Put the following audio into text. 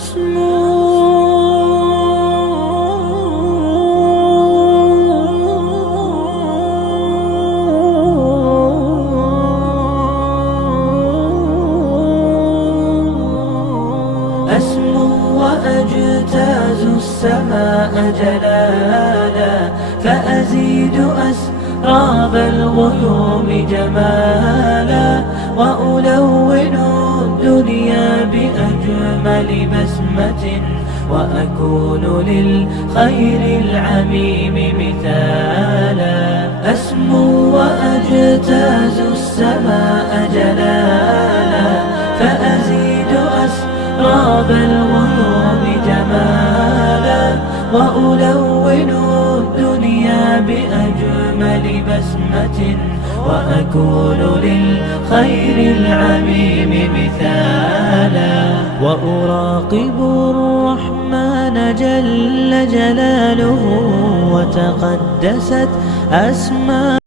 أسمو وأجتاز السماء جلالا، فأزيد أسراب الغيوم جمالا، وألون الدنيا بأجمل بسمة، وأكون للخير العميم مثالا. أسمو وأجتاز السماء جلالا، فأزيد أسراب الغيوم جمالا، وألون الدنيا بأجمل بسمة، وأكون للخير العميم مثالا. وأراقب الرحمن جل جلاله، وتقدست أسماؤه